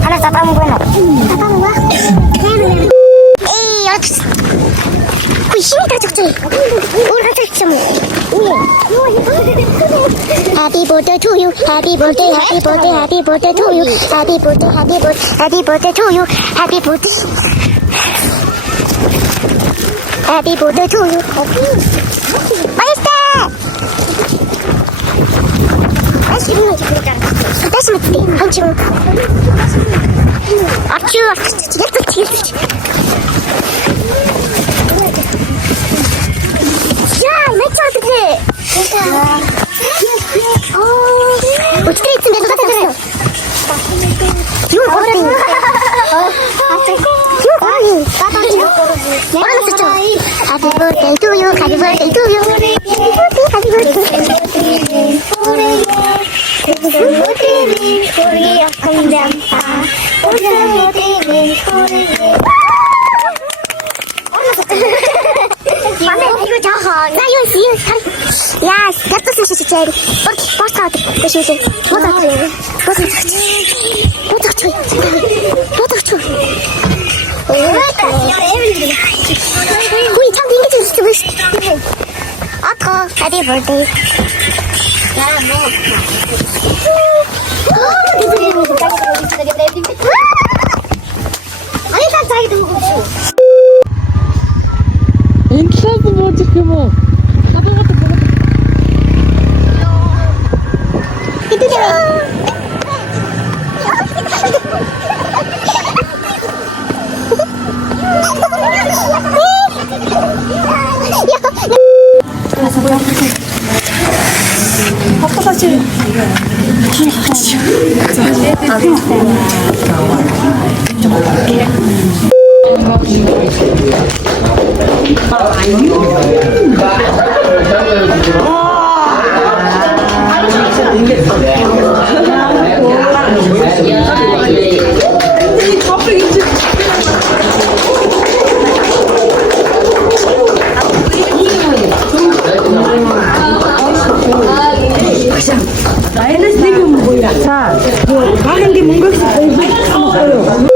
하나 잡아먹어요. 잡아먹어? 에이, 그 힘이 다 죽지. 오늘 좀. Happy birthday to you. Happy birthday, happy birthday, happy birthday to you. Happy birthday, happy birthday, happy birthday to you. Happy birthday. Happy birthday to you. 맛있다. 맛있는 거 그랬잖아. 다시 먹게. 한치. 아쭈, 야, 맥주 어떡해. 어떻게 있지? 내가 가져갔어. 이거 고르니. 이거 고르니. 얼었었죠? Happy birthday to you. Happy birthday to you. Happy birthday. 우리 약한 장파. 이거 저거 나 이거 야 냅뒀어 진짜 버스 대신 우리 참 빙기 좀 아까 Happy birthday 아니 나 자기도 먹어 Entrava no outro filme. 하는데 뭔가 까먹어요.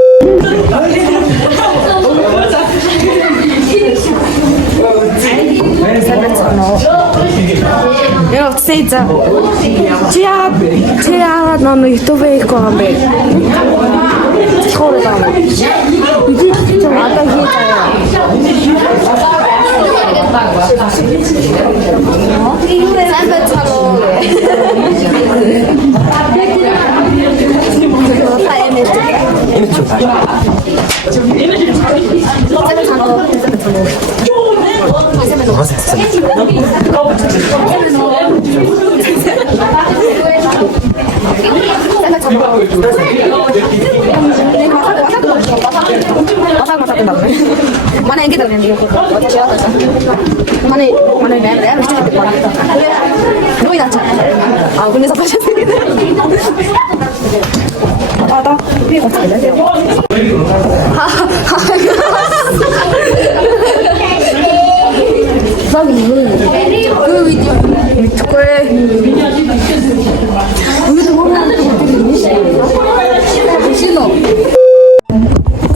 Eu sei já. Tia no YouTube com a bem. Escola da. 이제 좀 아까 mana yang kita lihat di mana yang harus kita buat doi dah cakap aku ni siapa cakap ada 그 위디오 그거에 우리도 신호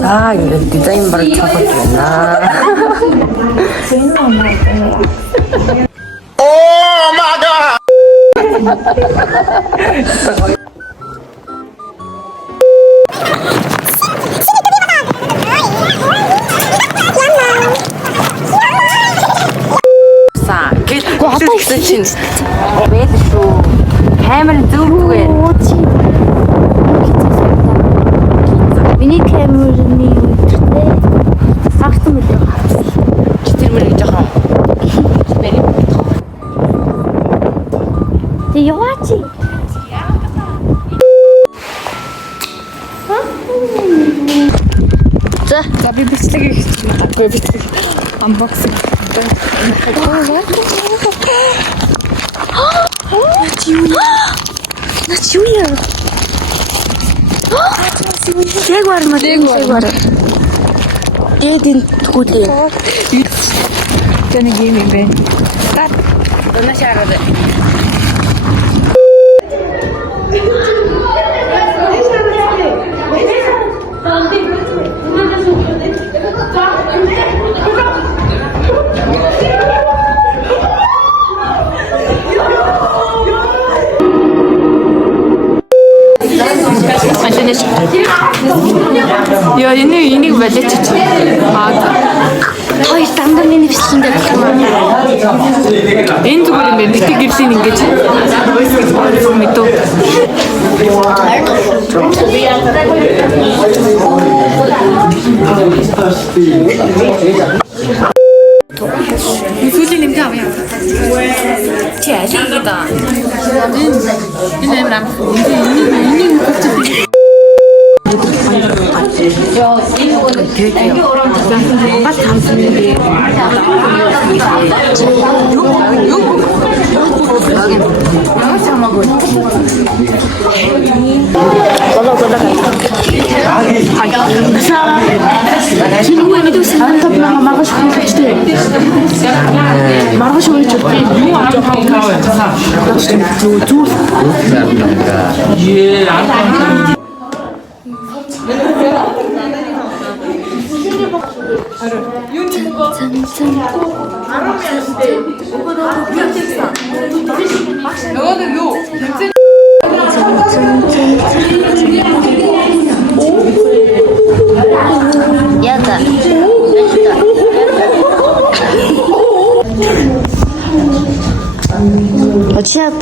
아, 이거 디자인 바로 잡았구나. Oh my god! Чин байдаг шүү. Камер зүүргүүгээ. Миний камерны үедээ сагтан мэдээ гарсан. Тэр мөр гэж жоохон. Тэ яваач. За би бичлэгийг хийчихгүй бичлэг unboxing. На чуя. Сегвар. дээдийн тгүүлээ. Тэнийг юм бэ? Донаш хараад. Яа, энийг балет чи. Хоёр дандаа миний бичлэгэнд байх юм аа. Энэ зүгээр юм бэ? Битгий гэрлийн ингэж мэдүү. Сүүлийн нэмж авъя. Чи алигээд аа. Энэ амар ам. Энийг үтчихсэн. Яа, энэ Монгол хамсан юм. Чиний мэдээсэн хамтад маргаш хөлчтэй. Маргаш хөлч юу ааж байгаа юм. Яда. Очиад.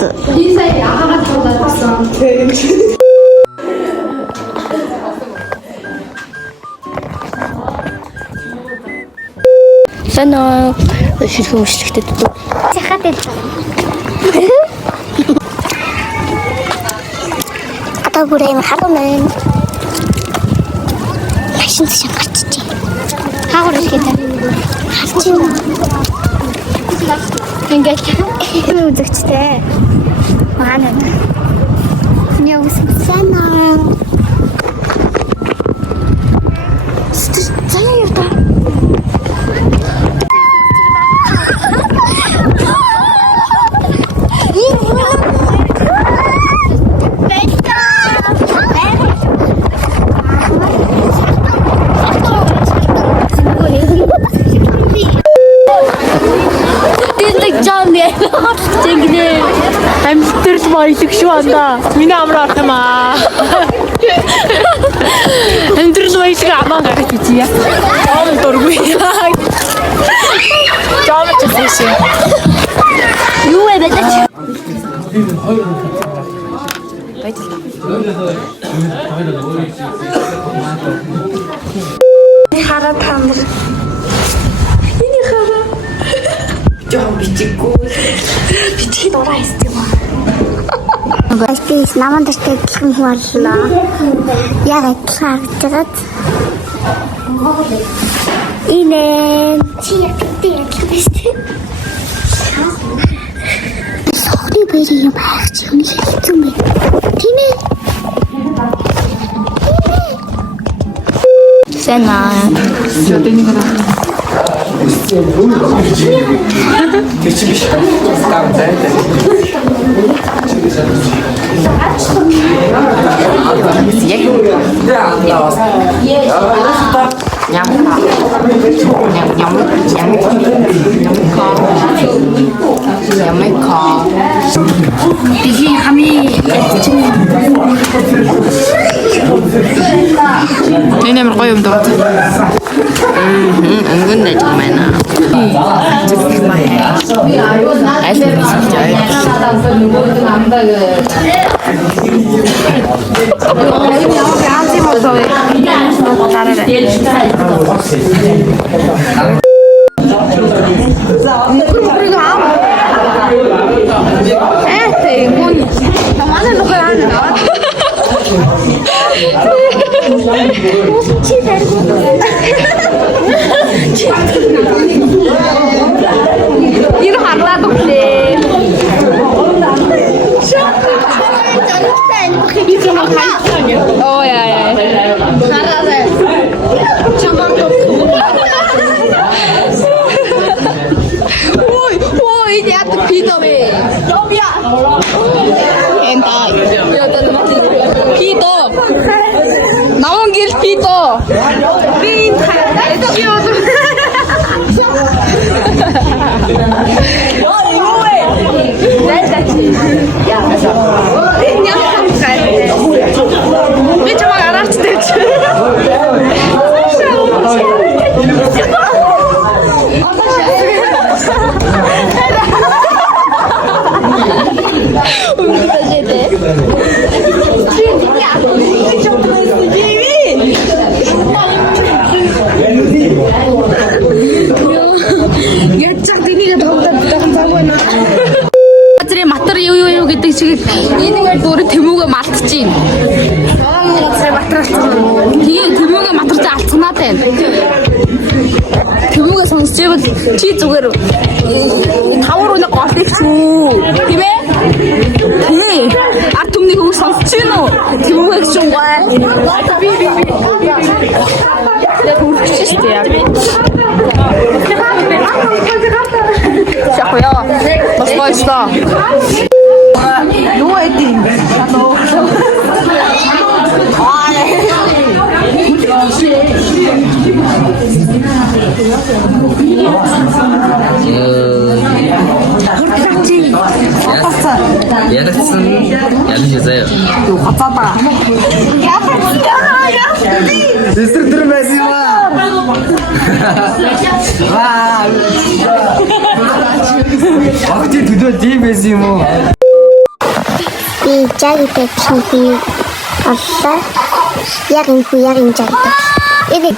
Санаа ширхэг өмчлөгтэй дүү. Цахаад байл. Одоо бүр юм хадамэн. Машин шиг гарчиж байна. Хаагур ирэхэд харчих. Ингээд үзэгчтэй. Маана. Яа үсэн санаа. Санаа ярта. Амтэрс баялаг шүү анда. Миний амраа авах юм аа. Амтэрс баялаг амаа гарах гэж яа. Том дургүй. Жоо чэсэш. Юу вэ бэлэч? Хараа тамир. Эний хараа. Жоо бичиггүй. Бичиг дураа хийсэн юм аа. Бэлтээс наман дэжтэй дэлхэн боллоо. Яг адилхан харагдаад. Инээ чи яттай адилхан байсан. Сохны бэрийн юм хайх чи хүний хэлсэн бэ? Тийм ээ. Сэнаа. Жодны хараа. Энэ амар гоё юм даа. Өнгөндөө ч юм байна. Аль нэг 이거 갈라도 그래. 이거 뭐 갈치 아니야? 야야. 잘하네. 잠깐 좀. газрын матар юу гэдэг чиг энэгээр дөрөв тэмүүгээ малтчих. Газрын матар алцсан. Тийм тэмүүгээ матарч алцганаад байна. Тэмүүгээ сонсчихвол чи зүгээр тавар өнө голдчих шүү. Тийм ээ? Тийм. Ард түмнийг үг сонсчих нь уу? Тэмүүгээ ч юм гай. Би. Яг үргэлж шүү дээ. Яхоё. Бас баярлалаа. Юу эдийн? Ярацсан ялж заяа. Хацаата. Сестер тэр байсан юм аа. Вау. Ахти төдөө тийм байсан юм уу? Би жагтай чи алла яг энэ жагтай. Эвэ.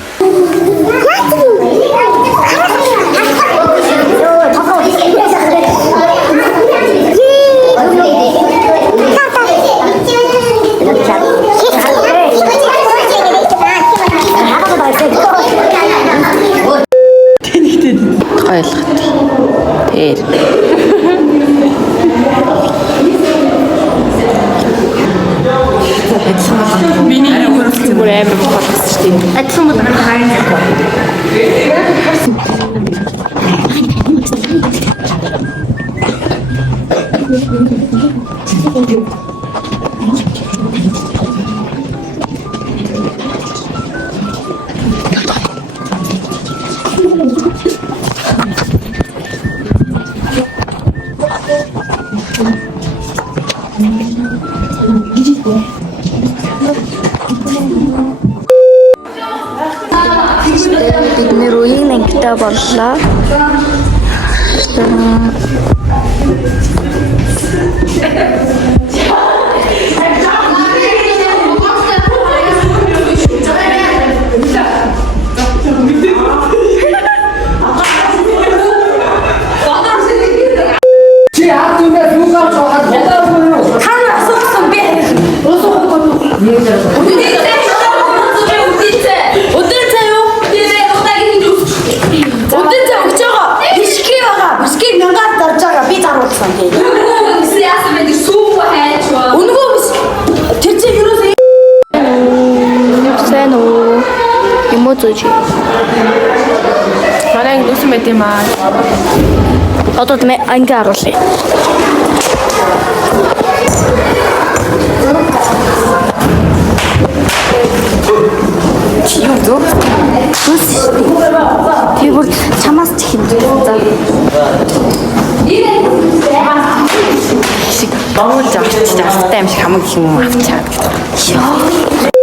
Тэр. Миний бүр амар болсон шүү дээ. Адсан мод хайр. Бид нэр үеийн ангитай боллоо. Эмоци. Манай нүсэн байт юм аа. Одоо тэ анги харуулъя. Юу зөө? Тэр бүр чамаас ч хэмжээ. Баул жагч тастай юм шиг хамаг их юм авчаад. Ёо.